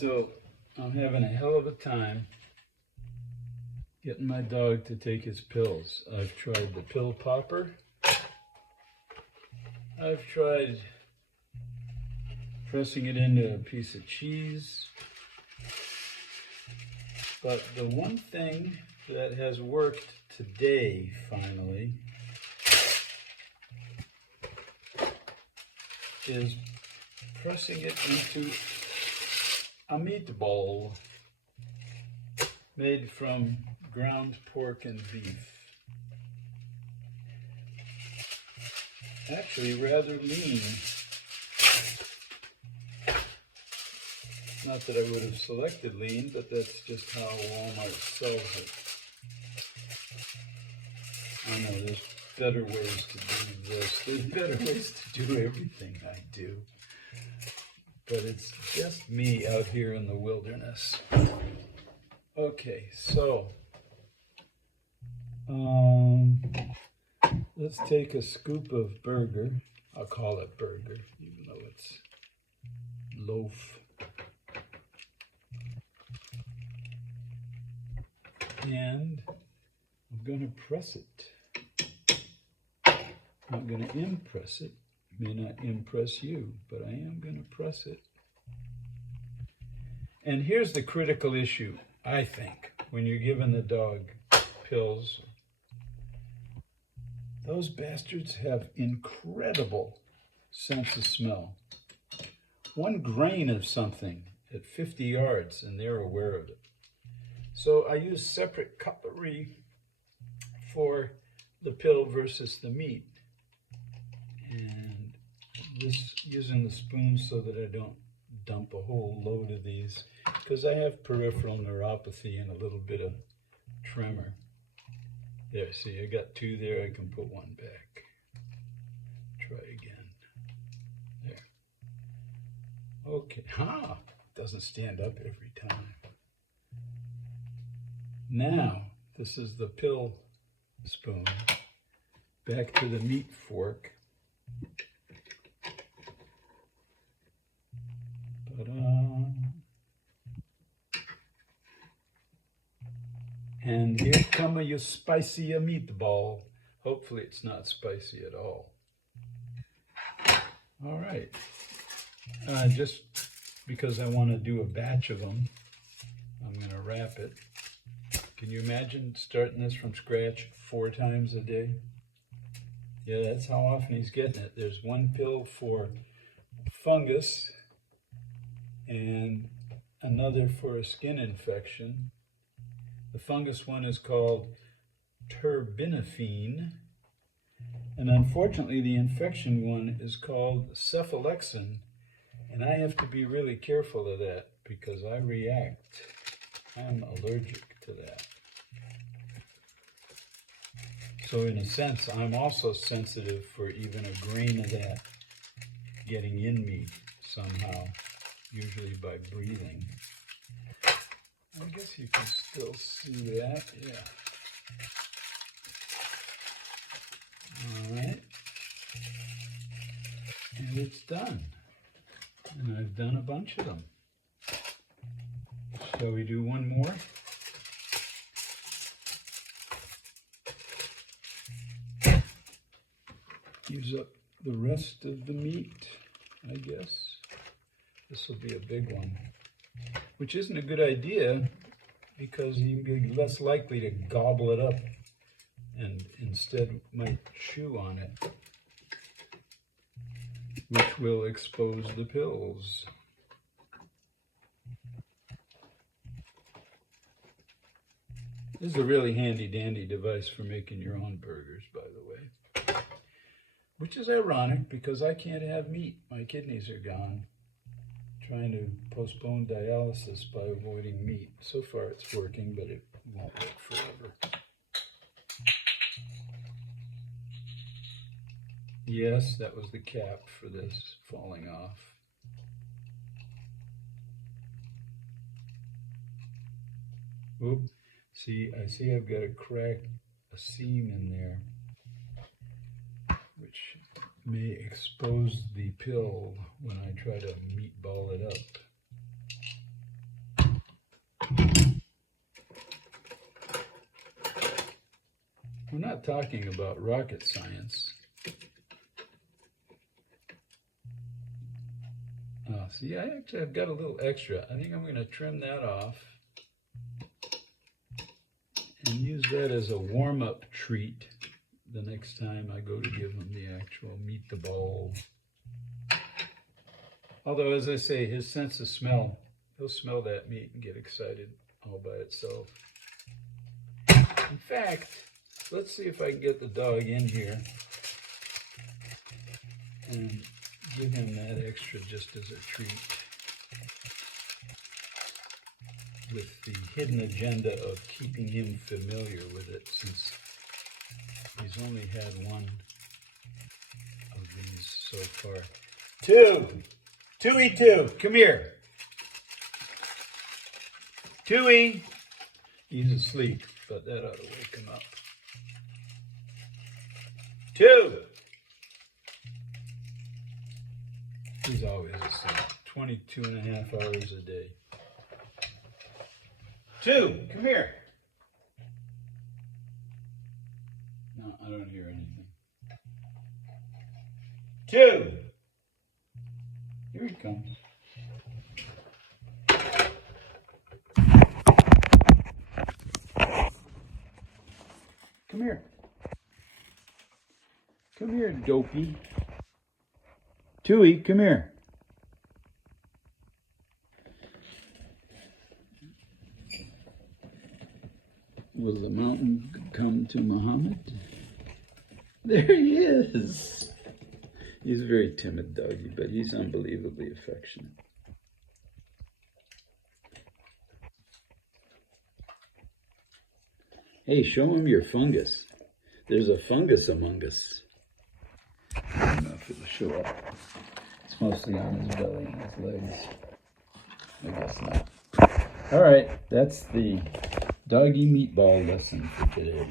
So I'm having a hell of a time getting my dog to take his pills. I've tried the pill popper. I've tried pressing it into a piece of cheese. But the one thing that has worked today, finally, is pressing it into a meatball made from ground pork and beef. Actually, rather lean. Not that I would have selected lean, but that's just how Walmart sells it. I know there's better ways to do this. There's better ways to do everything I do. But it's just me out here in the wilderness. Okay, so let's take a scoop of burger. I'll call it burger, even though it's loaf. And I'm going to press it. I'm going to impress it. May not impress you, but I am going to press it. And here's the critical issue, I think, when you're giving the dog pills. Those bastards have incredible sense of smell. One grain of something at 50 yards and they're aware of it. So I use separate cutlery for the pill versus the meat. And this using the spoon so that I don't dump a whole load of these, because I have peripheral neuropathy and a little bit of tremor. There, see, I got two there. I can put one back. Try again. There. Okay. Ha! Doesn't stand up every time. Now, this is the pill spoon. Back to the meat fork. Ta-da. And here come your spicy meatball. Hopefully it's not spicy at all. All right. Just because I want to do a batch of them, I'm going to wrap it. Can you imagine starting this from scratch 4 times a day? Yeah, that's how often he's getting it. There's one pill for fungus and another for a skin infection. The fungus one is called terbinafine, and unfortunately the infection one is called cephalexin, and I have to be really careful of that because I react. I'm allergic to that. So in a sense, I'm also sensitive for even a grain of that getting in me somehow, usually by breathing. I guess you can still see that, yeah. All right. And it's done. And I've done a bunch of them. Shall we do one more? Use up the rest of the meat, I guess. This will be a big one, which isn't a good idea because you'll be less likely to gobble it up and instead might chew on it, which will expose the pills. This is a really handy-dandy device for making your own burgers, by the way. Which is ironic because I can't have meat. My kidneys are gone. Trying to postpone dialysis by avoiding meat. So far it's working, but it won't work forever. Yes, that was the cap for this falling off. Oop. I see I've got a crack, a seam in there, which may expose the pill when I try to meatball it up. We're not talking about rocket science. Oh, see, I've got a little extra. I think I'm going to trim that off and use that as a warm-up treat the next time I go to give him the actual meatball. Although, as I say, his sense of smell, he'll smell that meat and get excited all by itself. In fact, let's see if I can get the dog in here and give him that extra just as a treat, with the hidden agenda of keeping him familiar with it, since he's only had one of these so far. TooieTwo, come here. Tooie. He's asleep, but that ought to wake him up. Two. He's always asleep, 22 and a half hours a day. Two, come here. No, I don't hear anything. Two. Here he comes. Come here. Come here, dopey. Tooie, come here. Will the mountain come to Muhammad? There he is. He's a very timid doggy, but he's unbelievably affectionate. Hey, show him your fungus. There's a fungus among us. I don't know if it'll show up. It's mostly on his belly and his legs. I guess not. All right, that's the doggy meatball lesson for today.